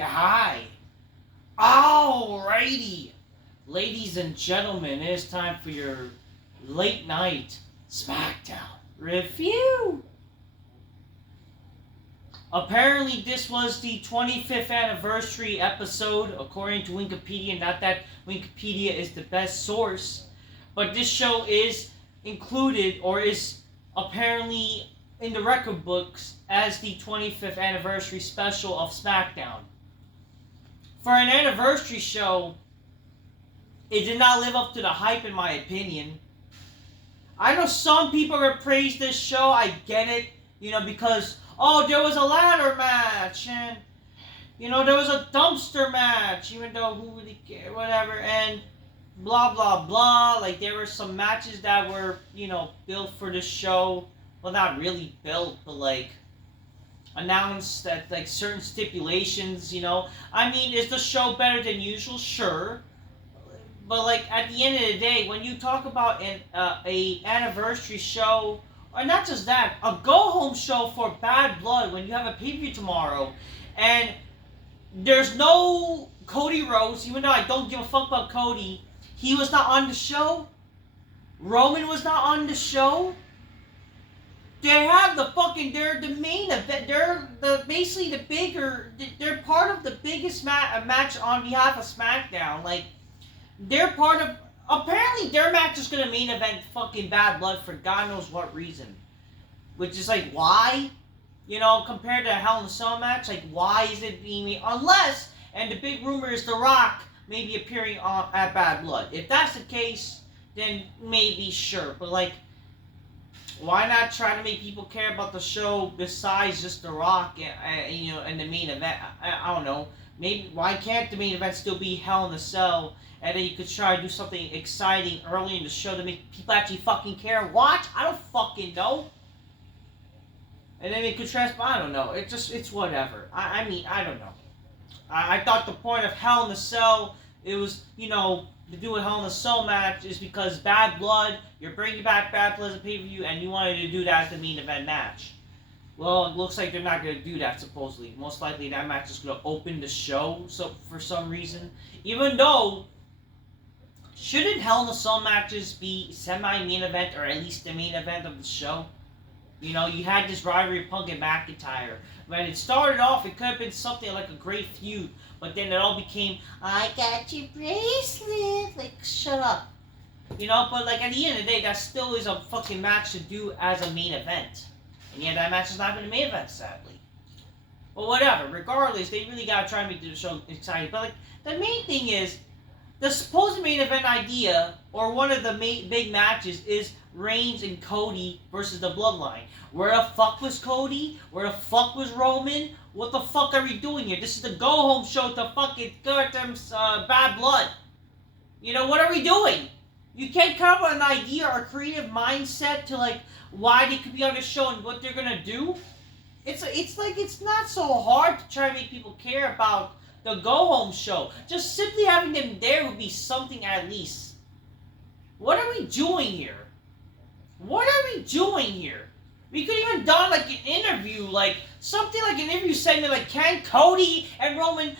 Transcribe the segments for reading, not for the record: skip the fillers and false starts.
Hi. Alrighty. Ladies and gentlemen, it is time for your late night Smackdown review. Apparently, this was the 25th anniversary episode, according to Wikipedia. Not that Wikipedia is the best source, but this show is included, or is apparently in the record books, as the 25th anniversary special of Smackdown. For an anniversary show, it did not live up to the hype, in my opinion. I know some people are going to praise this show. I get it. Because, there was a ladder match. And, there was a dumpster match. Even though who really cared, whatever. And blah, blah, blah. Like, there were some matches that were, built for the show. Well, not really built, but, announced that, certain stipulations, I mean, is the show better than usual? Sure. But, at the end of the day, when you talk about a anniversary show, or not just that, a go-home show for Bad Blood, when you have a pay-per-view tomorrow, and there's no Cody Rhodes, even though I don't give a fuck about Cody, he was not on the show. Roman was not on the show. They have they're the main event, they're basically the bigger, they're part of the biggest match on behalf of SmackDown. They're part of, apparently their match is going to main event fucking Bad Blood for God knows what reason. Which is why? Compared to a Hell in a Cell match, why is it being, unless, and the big rumor is The Rock may be appearing at Bad Blood. If that's the case, then maybe sure, but why not try to make people care about the show besides just The Rock and the main event? I don't know. Maybe why can't the main event still be Hell in a Cell, and then you could try to do something exciting early in the show to make people actually fucking care and watch? I don't fucking know. And then it could transpire. I don't know. It's whatever. I mean, I don't know. I thought the point of Hell in a Cell, it was, to do a Hell in a Cell match is because Bad Blood, you're bringing back Bad Blood as a pay-per-view, and you wanted to do that as the main event match. Well, it looks like they're not going to do that, supposedly. Most likely that match is going to open the show for some reason. Even though, shouldn't Hell in a Cell matches be semi-main event, or at least the main event of the show? You had this rivalry of Punk and McIntyre. When it started off, it could have been something like a great feud, but then it all became, I got your bracelet. Shut up. But at the end of the day, that still is a fucking match to do as a main event. And yeah, that match is not going to be main event, sadly. But whatever. Regardless, they really got to try and make the show exciting. But the main thing is, the supposed main event idea, or one of the big matches, is Reigns and Cody versus the Bloodline. Where the fuck was Cody? Where the fuck was Roman? What the fuck are we doing here? This is the go-home show to fucking goddamn Bad Blood. What are we doing? You can't come up with an idea or creative mindset to why they could be on the show and what they're gonna do. It's not so hard to try to make people care about the go-home show. Just simply having them there would be something at least. What are we doing here? What are we doing here? We could even done an interview, something like an interview segment, can Cody and Roman,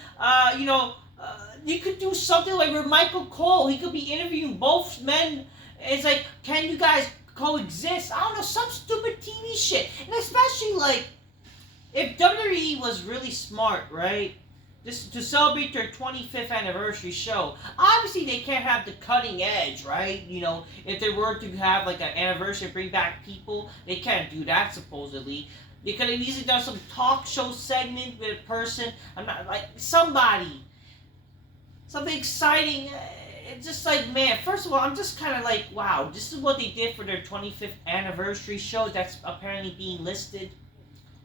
you could do something like with Michael Cole. He could be interviewing both men. It's can you guys coexist? I don't know, some stupid TV shit. And especially, if WWE was really smart, right? Just to celebrate their 25th anniversary show, obviously they can't have the cutting edge, right? If they were to have an anniversary, bring back people, they can't do that supposedly. They could have easily done some talk show segment with a person. I'm not somebody, something exciting. It's just man. First of all, I'm just kind of wow, this is what they did for their 25th anniversary show. That's apparently being listed.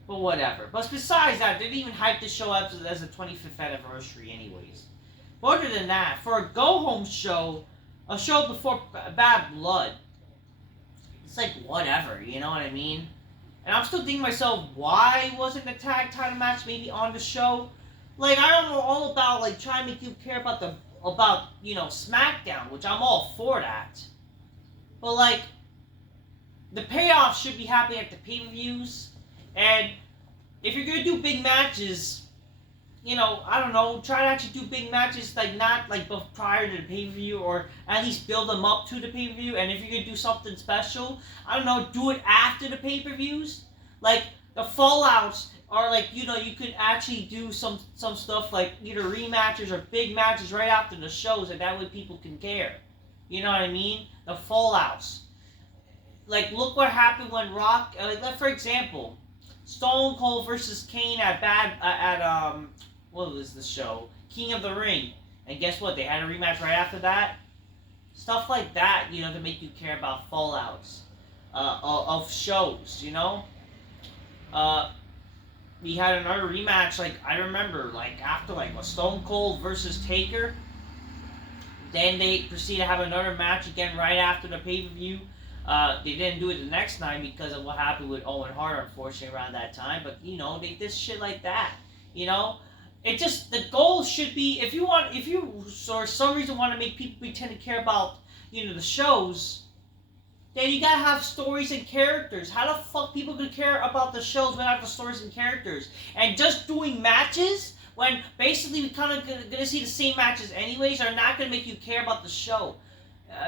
But whatever. But besides that, they didn't even hype the show up as a 25th anniversary anyways. But other than that, for a go-home show, a show before Bad Blood, it's whatever, you know what I mean? And I'm still thinking to myself, why wasn't the tag title match maybe on the show? I don't know all about, trying to make you care about SmackDown, which I'm all for that. But, the payoff should be happening at the pay-per-views. And if you're going to do big matches, I don't know, try to actually do big matches, like not like both prior to the pay-per-view, or at least build them up to the pay-per-view. And if you're gonna do something special, I don't know, do it after the pay-per-views. Like the fallouts are like, you could actually do some stuff like either rematches or big matches right after the shows, and that way people can care. You know what I mean? The fallouts. Like, look what happened when Rock, like for example, Stone Cold versus Kane what was the show? King of the Ring. And guess what? They had a rematch right after that. Stuff like that, to make you care about fallouts of shows, We had another rematch, like, I remember, like, after, like, a Stone Cold versus Taker. Then they proceeded to have another match again right after the pay-per-view. They didn't do it the next night because of what happened with Owen Hart, unfortunately, around that time. But, they did shit like that, It just, the goal should be, if you for some reason want to make people pretend to care about, the shows, then you gotta have stories and characters. How the fuck people gonna care about the shows without the stories and characters? And just doing matches, when basically we kind of gonna see the same matches anyways, are not gonna make you care about the show.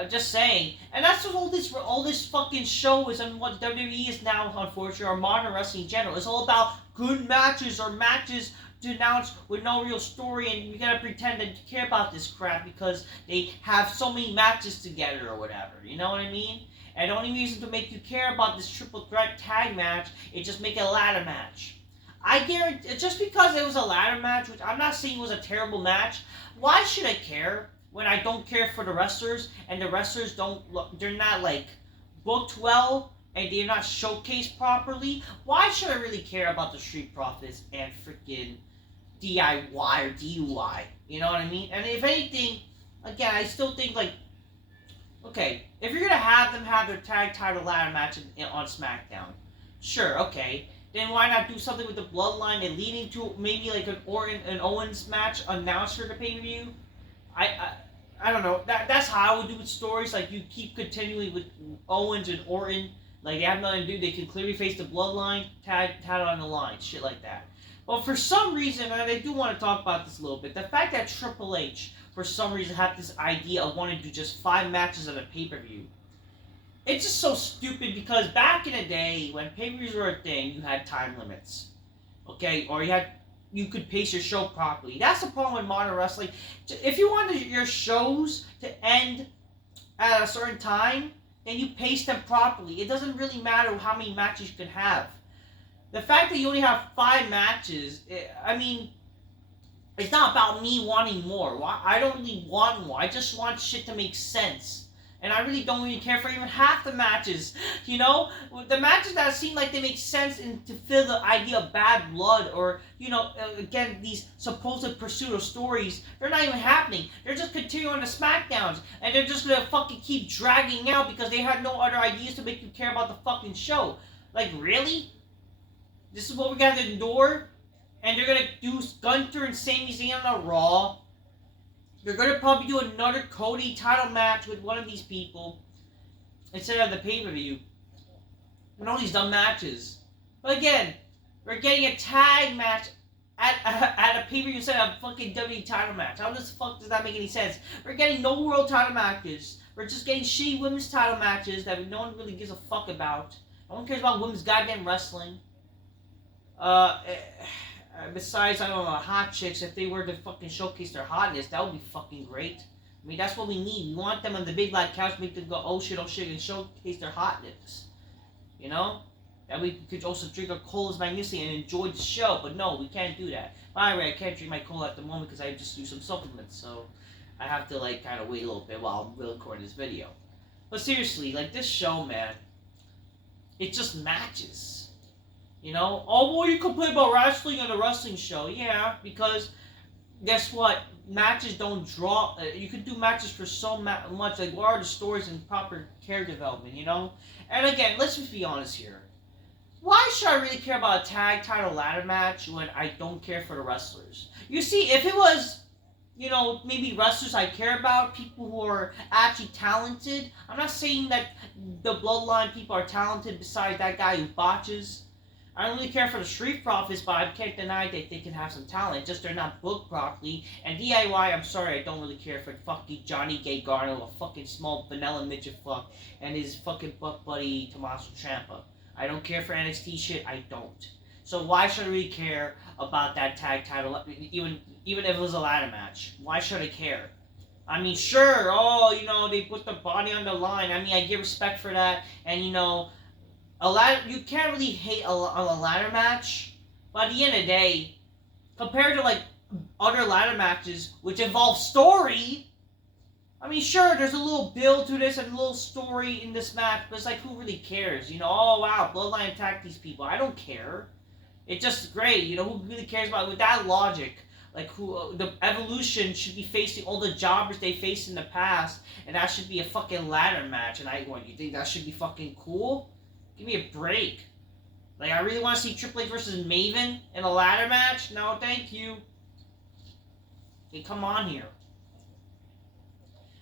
Just saying. And that's what all this fucking show is, and what WWE is now, unfortunately, or modern wrestling in general. It's all about good matches, or matches to announce with no real story, and you gotta pretend that you care about this crap because they have so many matches together or whatever. You know what I mean? And the only reason to make you care about this triple threat tag match is just make it a ladder match. I guarantee, just because it was a ladder match, which I'm not saying was a terrible match, why should I care when I don't care for the wrestlers, and the wrestlers they're not like booked well, and they're not showcased properly? Why should I really care about the Street Profits and freaking DIY or DUI? You know what I mean? And if anything, again, I still think, like, okay, if you're gonna have them have their tag title ladder match on SmackDown, sure, okay, then why not do something with the Bloodline and leading to maybe like an Orton and Owens match announced for the pay-per-view? I don't know. That's how I would do with stories. Like, you keep continually with Owens and Orton. Like, they have nothing to do. They can clearly face the Bloodline, tag on the line, shit like that. But for some reason, and I do want to talk about this a little bit, the fact that Triple H, for some reason, had this idea of wanting to do just 5 matches at a pay-per-view. It's just so stupid, because back in the day, when pay-per-views were a thing, you had time limits. Okay? Or you could pace your show properly. That's the problem with modern wrestling. If you want your shows to end at a certain time, then you pace them properly. It doesn't really matter how many matches you can have. The fact that you only have 5 matches, it's not about me wanting more. I don't really want more. I just want shit to make sense. And I really don't really care for even half the matches, The matches that seem like they make sense and to fill the idea of bad blood, or, again, these supposed pursuit of stories, they're not even happening. They're just continuing on the SmackDowns, and they're just gonna fucking keep dragging out because they had no other ideas to make you care about the fucking show. Like, really? This is what we gotta endure? And they're gonna do Gunther and Sami Zayn on a Raw. They're going to probably do another Cody title match with one of these people instead of the pay-per-view. And all these dumb matches. But again, we're getting a tag match at a pay-per-view instead of a fucking WWE title match. How the fuck does that make any sense? We're getting no world title matches. We're just getting shitty women's title matches that no one really gives a fuck about. No one cares about women's goddamn wrestling. Besides, I don't know, hot chicks, if they were to fucking showcase their hotness, that would be fucking great. I mean, that's what we need. We want them on the big black couch, make them go, oh shit, and showcase their hotness. That we could also drink our colas magnificently and enjoy the show. But no, we can't do that. By the way, I can't drink my cola at the moment because I just do some supplements. So I have to, like, kind of wait a little bit while I'm recording this video. But seriously, like, this show, man, it just matches. Oh, well, you complain about wrestling on a wrestling show. Yeah, because guess what? Matches don't draw. You can do matches for so much. Like, what are the stories and proper character development, And again, let's just be honest here. Why should I really care about a tag title ladder match when I don't care for the wrestlers? You see, if it was, maybe wrestlers I care about, people who are actually talented. I'm not saying that the Bloodline people are talented besides that guy who botches. I don't really care for the Street Profits, but I can't deny that they can have some talent. Just they're not booked properly. And DIY, I'm sorry, I don't really care for fucking Johnny Gay Garno, a fucking small vanilla midget fuck, and his fucking butt buddy Tommaso Ciampa. I don't care for NXT shit. I don't. So why should I really care about that tag title, even if it was a ladder match? Why should I care? I mean, sure, they put the body on the line. I mean, I give respect for that, and you can't really hate on a ladder match, but at the end of the day, compared to like other ladder matches which involve story, I mean, sure, there's a little build to this and a little story in this match, but it's like, who really cares? Oh wow, Bloodline attacked these people. I don't care. It's just great, who really cares about it? With that logic? Like, who the Evolution should be facing all the jobbers they faced in the past, and that should be a fucking ladder match. And you think that should be fucking cool? Give me a break. Like, I really want to see Triple H versus Maven in a ladder match? No, thank you. Hey, come on here.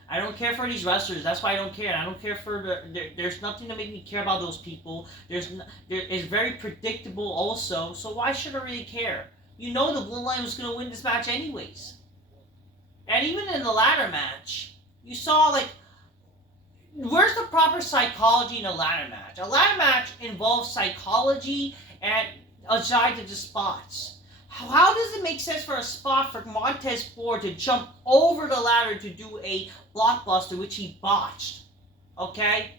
I don't care for these wrestlers. That's why I don't care. I don't care for there's nothing to make me care about those people. It's very predictable also. So why should I really care? The Bloodline was going to win this match anyways. And even in the ladder match, you saw, like, where's the proper psychology in a ladder match? A ladder match involves psychology and aside to just spots. How does it make sense for a spot for Montez Ford to jump over the ladder to do a blockbuster, which he botched? Okay?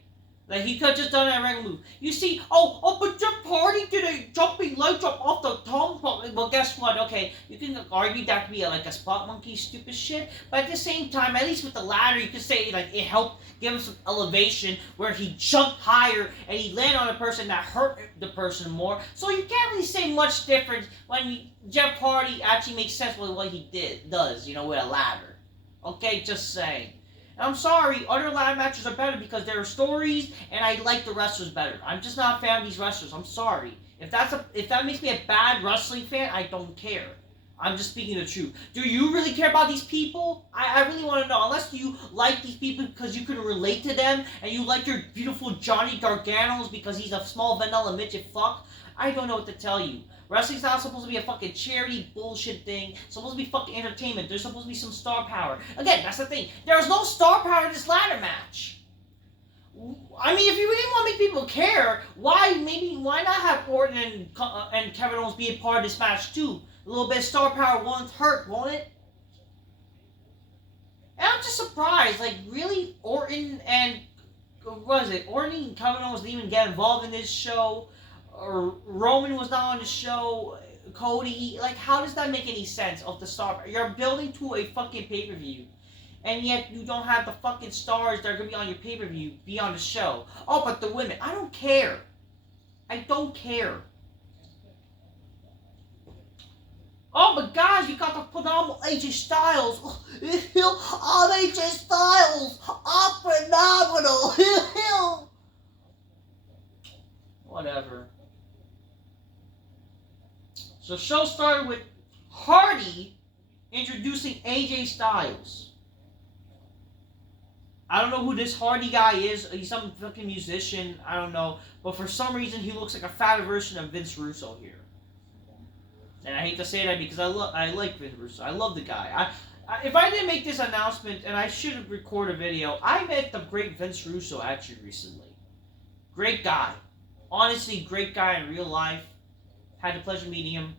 Like, he could have just done that regular move. You see, but Jeff Hardy did a jumping leg drop off the tongue. Well, guess what? Okay, you can argue that could be like a spot monkey stupid shit. But at the same time, at least with the ladder, you could say, like, it helped give him some elevation where he jumped higher and he landed on a person that hurt the person more. So you can't really say much difference when Jeff Hardy actually makes sense with what he does, with a ladder. Okay, just saying. And I'm sorry, other ladder matches are better because there are stories, and I like the wrestlers better. I'm just not a fan of these wrestlers. I'm sorry. If that makes me a bad wrestling fan, I don't care. I'm just speaking the truth. Do you really care about these people? I really want to know. Unless you like these people because you can relate to them, and you like your beautiful Johnny Garganos because he's a small vanilla midget fuck, I don't know what to tell you. Wrestling's not supposed to be a fucking charity bullshit thing. It's supposed to be fucking entertainment. There's supposed to be some star power. Again, that's the thing. There's no star power in this ladder match. I mean, if you really want to make people care, why not have Orton and Kevin Owens be a part of this match too? A little bit of star power won't hurt, won't it? And I'm just surprised. Like, really? Orton and Kevin Owens didn't even get involved in this show? Or Roman was not on the show, Cody, like, how does that make any sense of the star? You're building to a fucking pay-per-view, and yet you don't have the fucking stars that are going to be on your pay-per-view be on the show. Oh, but the women, I don't care. I don't care. Oh, but guys, you got the phenomenal AJ Styles. I'm AJ Styles. I'm phenomenal. Whatever. So, show started with Hardy introducing AJ Styles. I don't know who this Hardy guy is. He's some fucking musician. I don't know. But for some reason, he looks like a fatter version of Vince Russo here. And I hate to say that because I like Vince Russo. I love the guy. If I didn't make this announcement, and I should record a video, I met the great Vince Russo actually recently. Great guy. Honestly, great guy in real life. Had the pleasure of meeting him,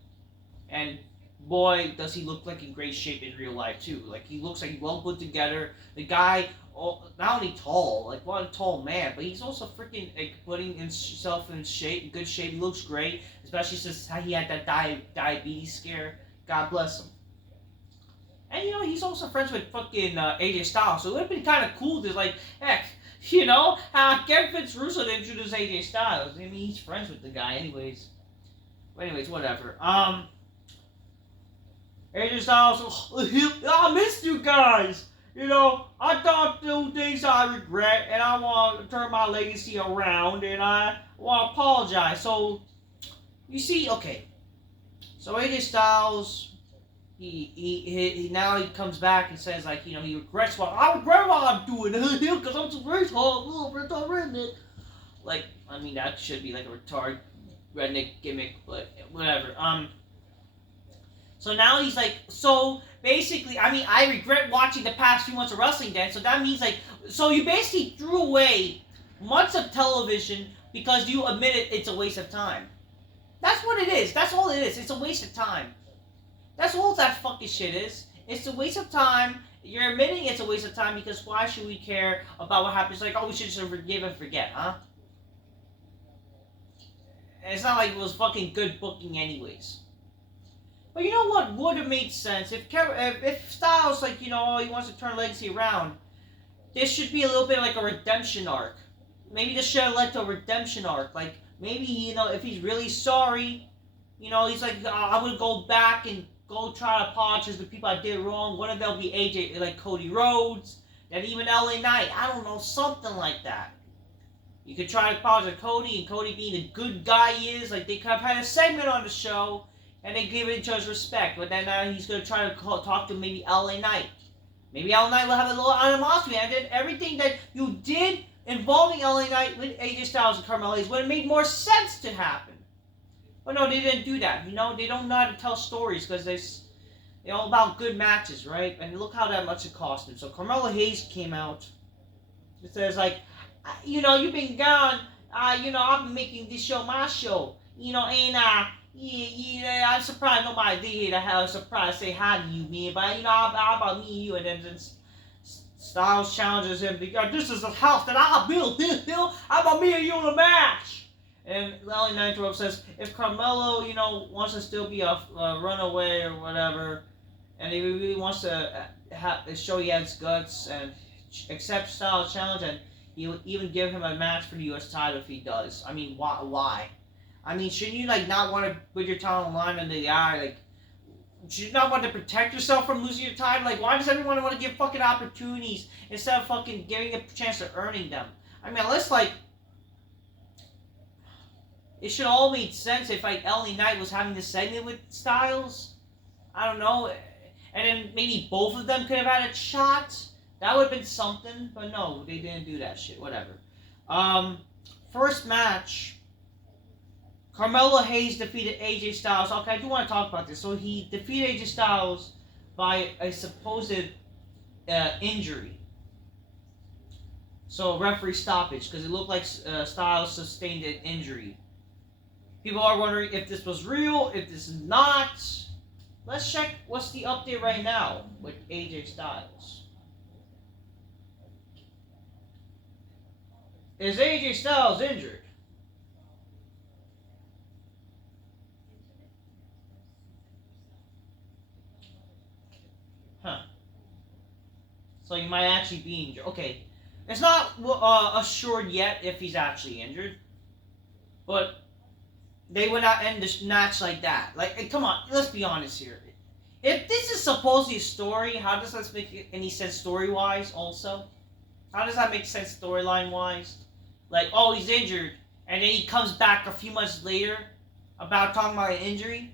and boy, does he look like in great shape in real life too. Like, he looks like he's well put together. The guy, not only tall, like what a tall man, but he's also freaking putting himself in good shape. He looks great, especially since he had that diabetes scare. God bless him. And he's also friends with fucking AJ Styles, so it would have been kind of cool to heck. Get Vince Russo to introduce AJ Styles. I mean, he's friends with the guy anyways. But anyways, whatever. AJ Styles, I missed you guys. I thought two things I regret, and I want to turn my legacy around, and I want to apologize. So, you see, okay. So AJ Styles, he now he comes back and says, like, he regrets what I'm doing because I'm just retarded. Like, I mean, that should be like a retard redneck gimmick, but whatever. So now he's like, so basically, I mean, I regret watching the past few months of wrestling then, so that means like, so you basically threw away months of television because you admitted it's a waste of time. That's what it is. That's all it is. It's a waste of time. That's all that fucking shit is. It's a waste of time. You're admitting it's a waste of time because why should we care about what happens? Like, oh, we should just forgive and forget, huh? And it's not like it was fucking good booking anyways. But you know what would have made sense? If Styles, like, you know, he wants to turn Legacy around, there should be a little bit like a redemption arc. Maybe this should have led to a redemption arc. Like, maybe, you know, if he's really sorry, you know, he's like, I'm going to go back and go try to apologize to the people I did wrong. One of them will be AJ, like Cody Rhodes, and even LA Knight. I don't know, something like that. You could try to apologize to Cody, and Cody being the good guy he is, like, they could have had a segment on the show, and they give each other respect. But then now he's going to try to talk to maybe LA Knight. Maybe LA Knight will have a little animosity, and then everything that you did involving LA Knight with AJ Styles and Carmelo Hayes would have made more sense to happen. But no, they didn't do that. You know, they don't know how to tell stories because they're all about good matches, right? And look how that much it cost them. So Carmelo Hayes came out. It says like, you know, you've been gone. You know, I've been making this show my show. You know, and yeah, I'm surprised nobody did. I have a surprise say hi to you, man. But you know, how about me and you? And then Styles challenges him because this is a house that I built. How about me and you in a match? And LA Nitro says if Carmelo, you know, wants to still be a runaway or whatever, and he really wants to show he has guts and accept Styles' challenge, and he'll even give him a match for the U.S. title if he does. I mean, why? I mean, shouldn't you like not want to put your title on the line under the eye? Like, should you not want to protect yourself from losing your title? Like, why does everyone want to give fucking opportunities instead of fucking giving a chance to earning them? I mean, unless like, it should all make sense if like LA Knight was having this segment with Styles. I don't know, and then maybe both of them could have had a shot. That would have been something, but no, they didn't do that shit. Whatever. First match. Carmelo Hayes defeated AJ Styles. Okay, I do want to talk about this. So he defeated AJ Styles by a supposed injury. So referee stoppage, because it looked like Styles sustained an injury. People are wondering if this was real, if this is not. Let's check what's the update right now with AJ Styles. Is AJ Styles injured? Huh. So he might actually be injured. Okay. It's not assured yet if he's actually injured. But they would not end this match like that. Like, come on, let's be honest here. If this is supposedly a story, how does that make any sense story-wise also? How does that make sense storyline-wise? Like, oh, he's injured, and then he comes back a few months later about talking about an injury?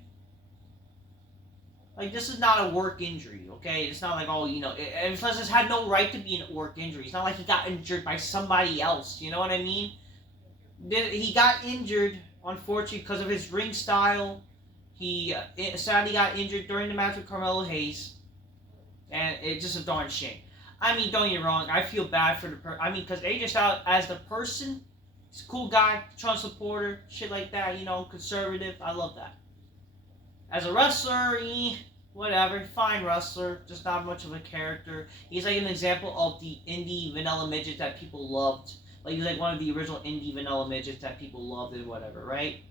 Like, this is not a work injury, okay? It's not like, oh, you know, and plus this had no right to be a work injury. It's not like he got injured by somebody else, you know what I mean? He got injured, unfortunately, because of his ring style. He sadly got injured during the match with Carmelo Hayes, and it's just a darn shame. I mean, don't get me wrong, I feel bad for the because AJ Styles, as the person, he's a cool guy, Trump supporter, shit like that, you know, conservative, I love that. As a wrestler, whatever, fine wrestler, just not much of a character. He's like an example of the indie vanilla midget that people loved. Like, he's like one of the original indie vanilla midgets that people loved and whatever, right?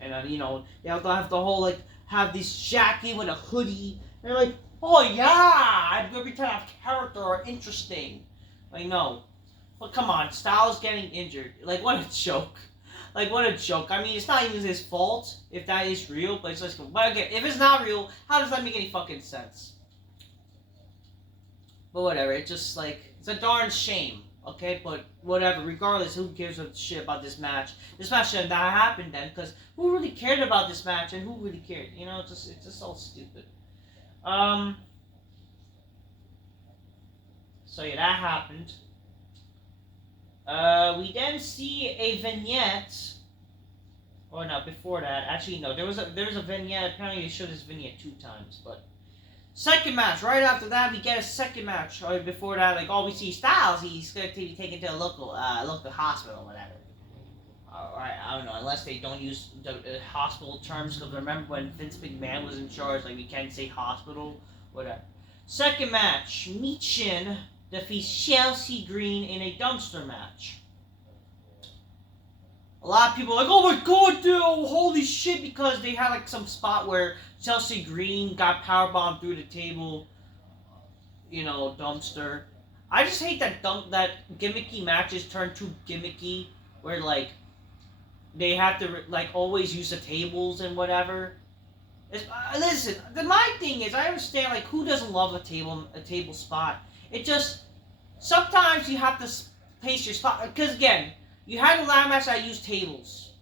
And, you know, they'll have the whole, like, have this jacket with a hoodie. They're like, oh, yeah, every time I have character or interesting. Like, no. But come on, Styles getting injured. Like, what a joke. Like, what a joke. I mean, it's not even his fault if that is real, but it's just, but again, if it's not real, how does that make any fucking sense? But whatever, it's just like, it's a darn shame, okay? But whatever, regardless, who cares what shit about this match? This match should not happen then, because who really cared about this match and who really cared? You know, it's just all stupid. So yeah, that happened. We then see a vignette Or no, before that. Actually, no. There was a vignette. Apparently, they showed this vignette 2 times. But second match. Right after that, we get a second match. Or before that, like, we see Styles. He's going to be taken to a local hospital or whatever. Alright, I don't know. Unless they don't use the hospital terms. Because remember when Vince McMahon was in charge, like, we can't say hospital. Whatever. Second match. Michin defeats Chelsea Green in a dumpster match. A lot of people are like, oh my god, dude, holy shit, because they had like some spot where Chelsea Green got powerbombed through the table, dumpster. I just hate that gimmicky matches turn too gimmicky, where like they have to like always use the tables and whatever. Listen, my thing is, I understand like who doesn't love a table spot. It just sometimes you have to pace your spot because again. You had a ladder match that used tables.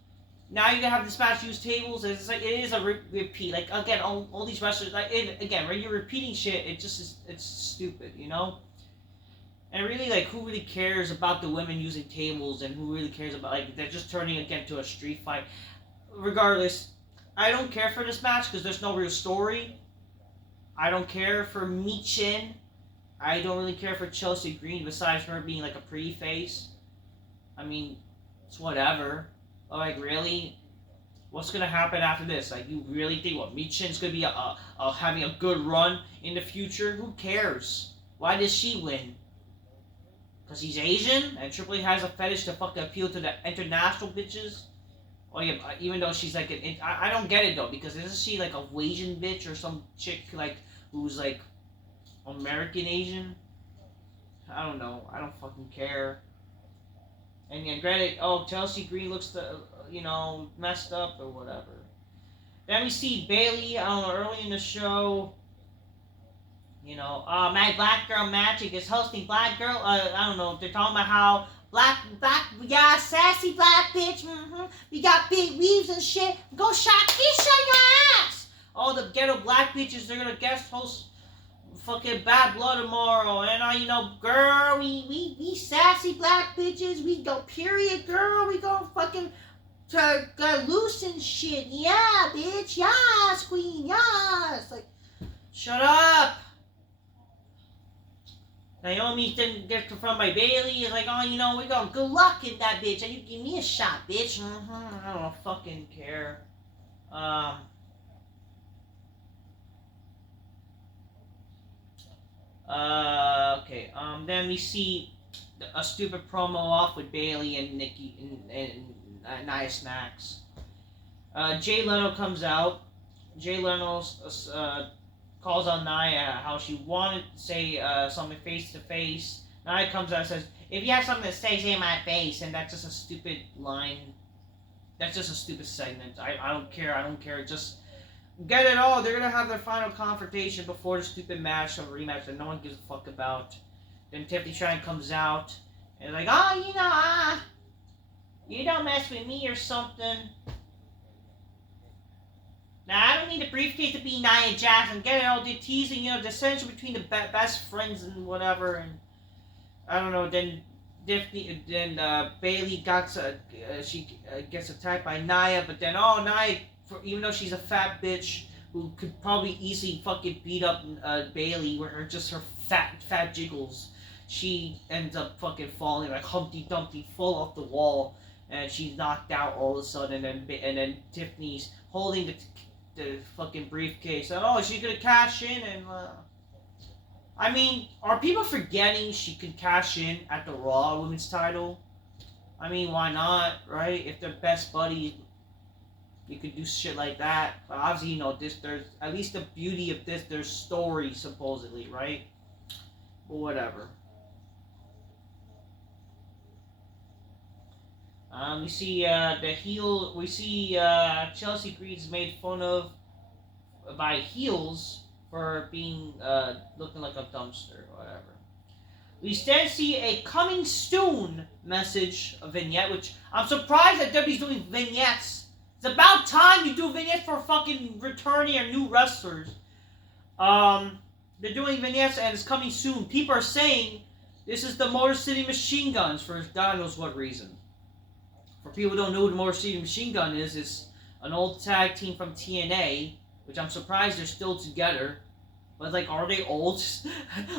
Now you're gonna have this match use tables. It's like it is a repeat. Like again, all these wrestlers. Like again, when you're repeating shit, it just is. It's stupid, And really, like, who really cares about the women using tables, and who really cares about like they're just turning again to a street fight. Regardless, I don't care for this match because there's no real story. I don't care for Michin. I don't really care for Chelsea Green besides her being like a pretty face. I mean, it's whatever. But like, really? What's gonna happen after this? Like, you really think Michin's gonna be having a good run in the future? Who cares? Why does she win? Because he's Asian and Triple H has a fetish to fucking appeal to the international bitches? Oh yeah, even though she's like I don't get it though, because isn't she like a Asian bitch or some chick like who's like American Asian? I don't know. I don't fucking care. And yeah, granted, Chelsea Green looks, messed up or whatever. Then we see Bayley, early in the show. My Black Girl Magic is hosting Black Girl. I don't know. They're talking about how we got a sassy black bitch. We got big weaves and shit. Go Shakisha your ass. All the ghetto black bitches, they're gonna guest host fucking Bad Blood tomorrow, and girl, we sassy black bitches, we go period, girl, we go fucking go loose and shit, yeah, bitch, yes, queen, yes, like, shut up. Naomi didn't get confronted by Bayley, it's like, we go, good luck in that bitch, and you give me a shot, bitch, I don't fucking care, okay. Then we see a stupid promo off with Bayley and Nikki and Nia Snax. Jay Leno comes out. Jay Leno calls on Nia how she wanted to say something face to face. Nia comes out and says, "If you have something to say, say in my face," and that's just a stupid line. That's just a stupid segment. I don't care. I don't care. Just. Get it all. They're gonna have their final confrontation before the stupid match or rematch that no one gives a fuck about. Then Tiffany Stratton comes out and like, you don't mess with me or something. Now I don't need a briefcase to be Nia Jackson. Get it all. They're teasing, dissension between the best friends and whatever. And I don't know. Then Bayley gets attacked by Nia, but then Nia. Even though she's a fat bitch who could probably easily fucking beat up Bayley with her fat jiggles, she ends up fucking falling like Humpty Dumpty, fall off the wall, and she's knocked out all of a sudden. And then Tiffany's holding the fucking briefcase. And, she's gonna cash in and. I mean, are people forgetting she could cash in at the Raw Women's title? I mean, why not, right? If they're best buddies. You could do shit like that. But obviously, there's at least the beauty of this, there's story, supposedly, right? But whatever. We see Chelsea Green's made fun of by heels for being, looking like a dumpster or whatever. We then see a coming soon message, a vignette, which I'm surprised that WWE's doing vignettes. It's about time you do vignettes for fucking returning or new wrestlers. They're doing vignettes and it's coming soon. People are saying this is the Motor City Machine Guns for God knows what reason. For people who don't know who the Motor City Machine Gun is, it's an old tag team from TNA, which I'm surprised they're still together. But like, are they old?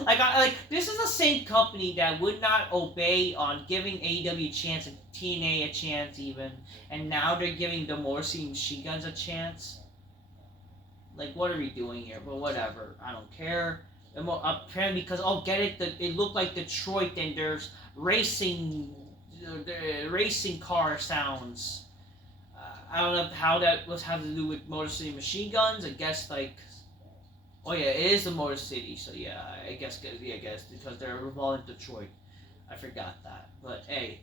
like this is the same company that would not obey on giving AEW a chance and TNA a chance even, and now they're giving the Motor City Machine Guns a chance. Like, what are we doing here? But whatever, I don't care. Apparently, because get it, it looked like Detroit, and there's racing car sounds. I don't know how that was having to do with Motor City Machine Guns. I guess like. Oh yeah, it is the Motor City, so yeah, I guess because they're involved in Detroit. I forgot that. But hey,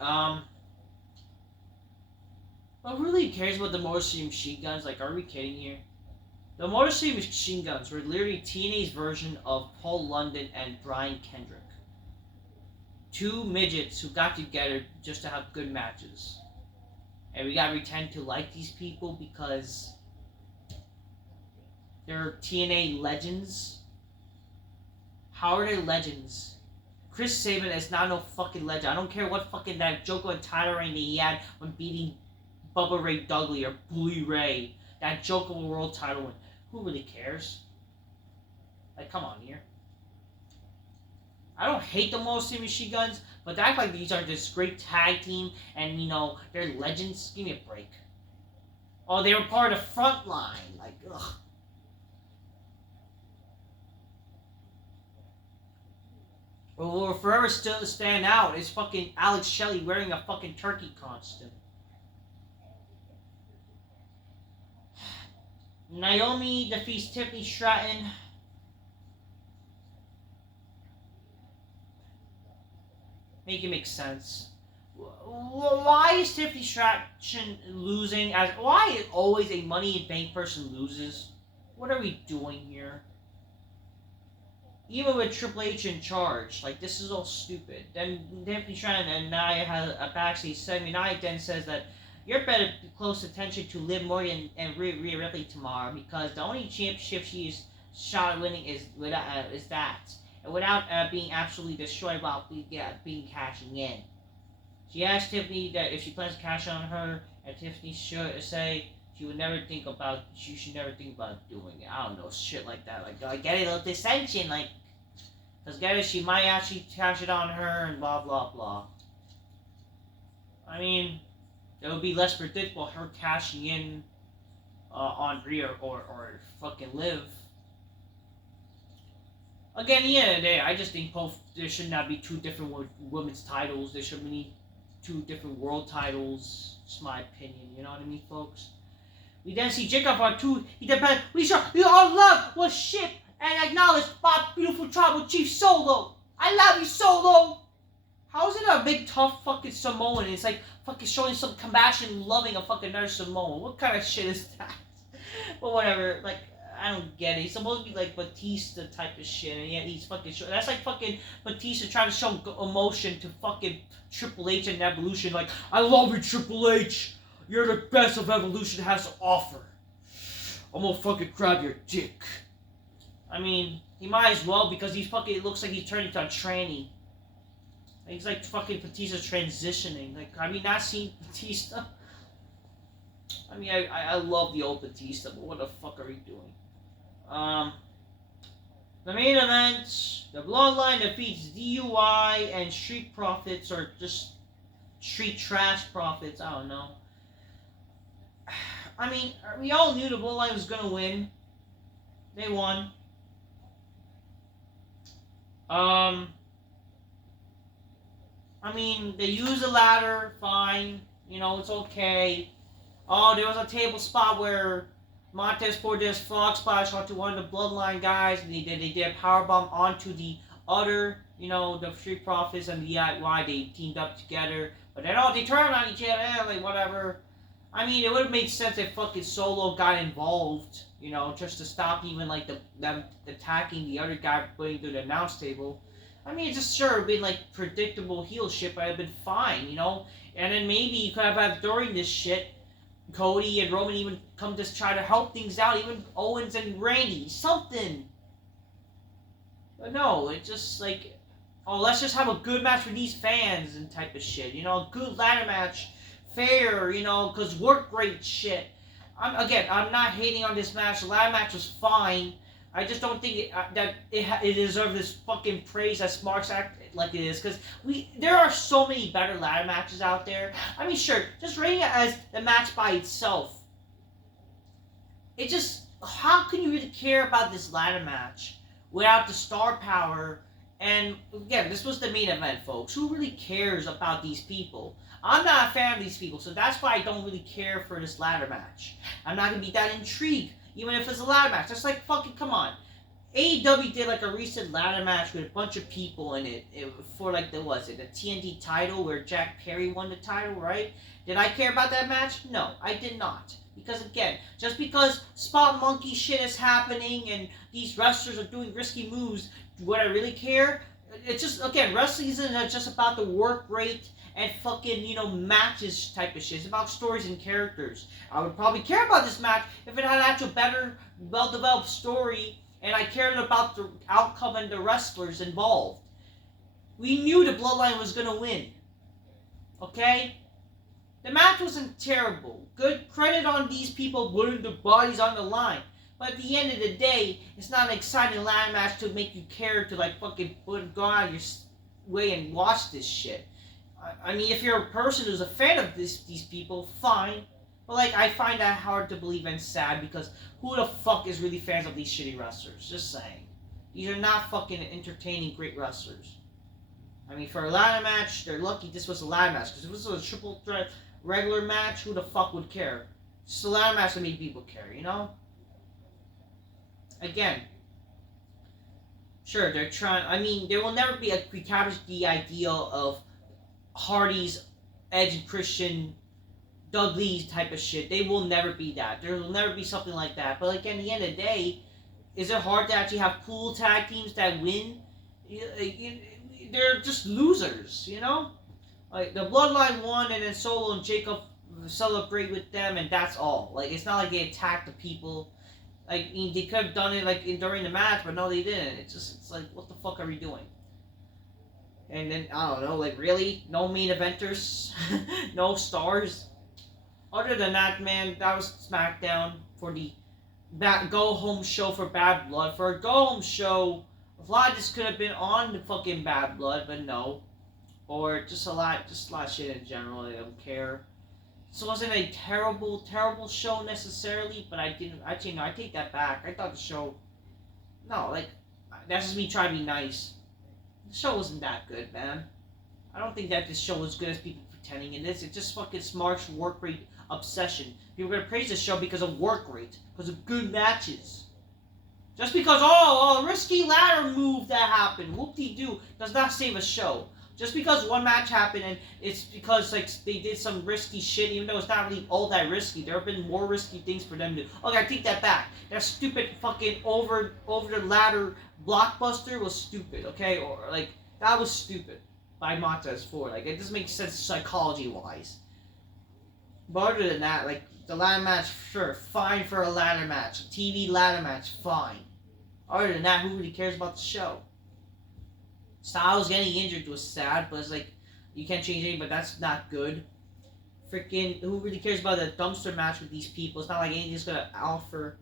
who really cares about the Motor City Machine Guns? Like, are we kidding here? The Motor City Machine Guns were literally TNA's version of Paul London and Brian Kendrick. Two midgets who got together just to have good matches. And we gotta pretend to like these people because they're TNA legends. How are they legends? Chris Sabin is not no fucking legend. I don't care what fucking that Joko and title reign that he had when beating Bubba Ray Dudley or Bully Ray. That Joko World title win. Who really cares? Like, come on here. I don't hate the Motor City Machine Guns, but they act like these are this great tag team and, you know, they're legends. Give me a break. Oh, they were part of Frontline. Like, ugh. What will forever still stand out is fucking Alex Shelley wearing a fucking turkey costume. Naomi defeats Tiffany Stratton. Make it make sense. Why is Tiffany Stratton losing? Why is always a Money in Bank person loses? What are we doing here? Even with Triple H in charge, like, this is all stupid. Then Tiffany Stratton and Nia has a backstage segment. Nia then says that you're better close attention to Liv Morgan and Rhea Ripley tomorrow because the only championship she is shot at winning is that. And without being absolutely destroyed while being cashing in. She asked Tiffany that if she plans to cash on her, and Tiffany should say she should never think about doing it. I don't know, shit like that. Like, I get it, a dissension, like, because get it, she might actually cash it on her and blah blah blah. I mean, it would be less predictable her cashing in on Rhea or fucking Liv. Again, at the end of the day, I just think there should not be two different women's titles. There should be two different world titles. It's my opinion. You know what I mean, folks? We then see Jacob Part 2. He depends. We all love was ship and acknowledge my beautiful tribal chief Solo. I love you, Solo. How is it a big tough fucking Samoan? It's like fucking showing some compassion, loving a fucking nurse Samoan. What kind of shit is that? But whatever. Like, I don't get it. He's supposed to be like Batista type of shit, and yet he's fucking that's like fucking Batista trying to show emotion to fucking Triple H and Evolution. Like, I love you, Triple H. You're the best of Evolution has to offer. I'm gonna fucking grab your dick. I mean, he might as well because he's fucking. It looks like he's turning into a tranny. He's like fucking Batista transitioning. Like, have you not seen Batista? I mean, I love the old Batista, but what the fuck are we doing? The main event, the Bloodline defeats DUI and Street Profits, or just Street Trash Profits, I don't know. I mean, we all knew the Bloodline was gonna win. They won. I mean, they used a ladder, fine. You know, it's okay. Oh, there was a table spot where Montez poured this frog splash onto one of the Bloodline guys, and they did a powerbomb onto the other, you know, the Street Profits and the DIY. They teamed up together, but then they turned on each other, like whatever. I mean, it would have made sense if fucking Solo got involved, you know, just to stop even like them attacking the other guy putting through the announce table. I mean, it just sure would have been like predictable heel shit, but it'd have been fine, you know. And then maybe you could have had during this shit, Cody and Roman even come to try to help things out, even Owens and Randy, something. But no, it's just like, oh, let's just have a good match for these fans and type of shit, you know, a good ladder match, fair, because work rate shit. I'm not hating on this match. The ladder match was fine. I just don't think it deserves this fucking praise that Smarks act like it is, because there are so many better ladder matches out there. I mean, sure, just rating it as the match by itself, it just, how can you really care about this ladder match without the star power? And again, this was the main event, folks. Who really cares about these people? I'm not a fan of these people, so that's why I don't really care for this ladder match. I'm not going to be that intrigued, even if it's a ladder match. That's like, fucking, come on. AEW did like a recent ladder match with a bunch of people in it for like, the TNT title where Jack Perry won the title, right? Did I care about that match? No, I did not. Because again, just because spot monkey shit is happening and these wrestlers are doing risky moves, would I really care? It's just, again, wrestling isn't just about the work rate and fucking, matches type of shit. It's about stories and characters. I would probably care about this match if it had an actual better, well-developed story and I cared about the outcome and the wrestlers involved. We knew the Bloodline was going to win. Okay? The match wasn't terrible. Good credit on these people putting their bodies on the line. But at the end of the day, it's not an exciting ladder match to make you care to like fucking go out of your way and watch this shit. I mean, if you're a person who's a fan of these people, fine. But like, I find that hard to believe and sad because who the fuck is really fans of these shitty wrestlers? Just saying. These are not fucking entertaining great wrestlers. I mean, for a ladder match, they're lucky this was a ladder match. Because if this was a triple threat regular match, who the fuck would care? It's a ladder match that made people care, Again, sure, they're trying. I mean, there will never be a recapture the ideal of Hardy's, Edge and Christian, Doug Lee type of shit. They will never be that. There will never be something like that. But like at the end of the day, is it hard to actually have cool tag teams that win? They're just losers, Like the Bloodline won, and then Solo and Jacob celebrate with them, and that's all. Like it's not like they attacked the people. Like, I mean, they could have done it like during the match, but no, they didn't. It's like, what the fuck are we doing? And then I don't know, like really, no main eventers, no stars. Other than that, man, that was SmackDown for the go home show for Bad Blood. For a go home show, a lot of this could have been on the fucking Bad Blood, but no. Or just a lot of shit in general. I don't care. This wasn't a terrible show necessarily, but I take that back. I thought the show, no, like, that's just me trying to be nice. The show wasn't that good, man. I don't think that this show was good as people pretending it is. It's just fucking Smart's work rate obsession. People are gonna praise this show because of work rate, because of good matches. Just because, a risky ladder move that happened, whoop-de-doo, does not save a show. Just because one match happened and it's because like they did some risky shit, even though it's not really all that risky. There have been more risky things for them to do. Okay, I take that back. That stupid fucking over the ladder blockbuster was stupid. Okay, or like that was stupid by Montez Ford. Like it doesn't make sense psychology wise. But other than that, like the ladder match, sure, fine for a ladder match, a TV ladder match, fine. Other than that, who really cares about the show? Styles getting injured was sad, but it's like, you can't change anything, but that's not good. Freaking, who really cares about a dumpster match with these people? It's not like anything's gonna offer.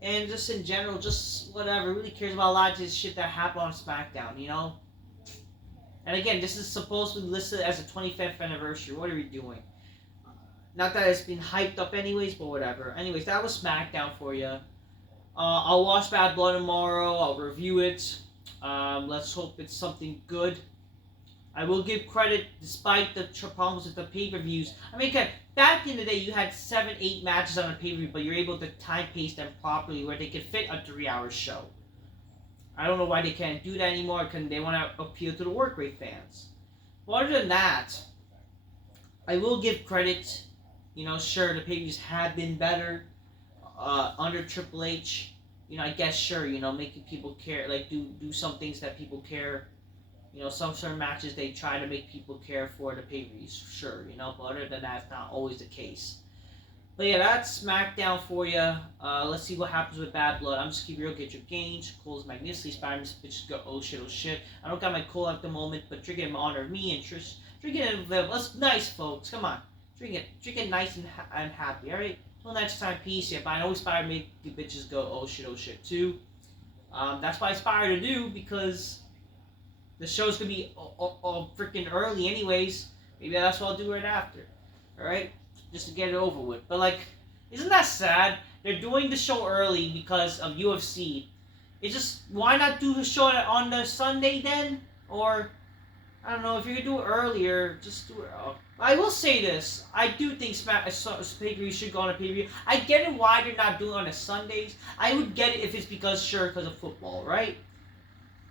And just in general, just whatever, who really cares about a lot of this shit that happened on SmackDown, And again, this is supposed to be listed as a 25th anniversary. What are we doing? Not that it's been hyped up anyways, but whatever. Anyways, that was SmackDown for you. I'll watch Bad Blood tomorrow. I'll review it. Let's hope it's something good. I will give credit despite the problems with the pay-per-views. I mean, again, back in the day, you had 7, 8 matches on a pay-per-view, but you're able to time-pace them properly where they could fit a 3-hour show. I don't know why they can't do that anymore, because they want to appeal to the work rate fans. But other than that, I will give credit. Sure, the pay-per-views have been better under Triple H. I guess sure, making people care, like do some things that people care. Some certain matches they try to make people care for the pay-per-views, sure, but other than that, it's not always the case. But yeah, that's SmackDown for you. Let's see what happens with Bad Blood. I'm just keep real, get your gains. Cole's magnificently Spider-Man, bitches go, oh shit. I don't got my Cole at the moment, but Trick and honor me and Trish. Trick and that's nice, folks. Come on. Drink it nice and happy. All right. Till next time, peace. Yeah, but I know Aspire made the bitches go oh shit too. That's what I aspire to do because the show's gonna be freaking early anyways. Maybe that's what I'll do right after. All right, just to get it over with. But like, isn't that sad? They're doing the show early because of UFC. It's just why not do the show on the Sunday then? Or I don't know, if you could do it earlier, just do it. I will say this: I do think pay-per-view should go on a pay-per-view. I get it why they're not doing it on the Sundays. I would get it if it's because of football, right?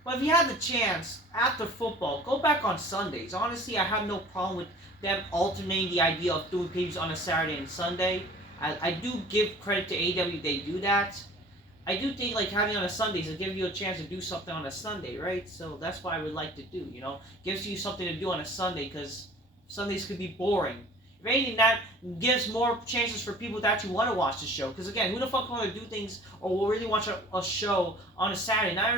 But if you had the chance after football, go back on Sundays. Honestly, I have no problem with them alternating the idea of doing pay-per-views on a Saturday and Sunday. I do give credit to AEW; they do that. I do think like having on a Sundays will give you a chance to do something on a Sunday, right? So that's what I would like to do, you know? Gives you something to do on a Sunday because Sundays could be boring. If anything, that gives more chances for people to actually want to watch the show. Because again, who the fuck want to do things or will really watch a show on a Saturday night?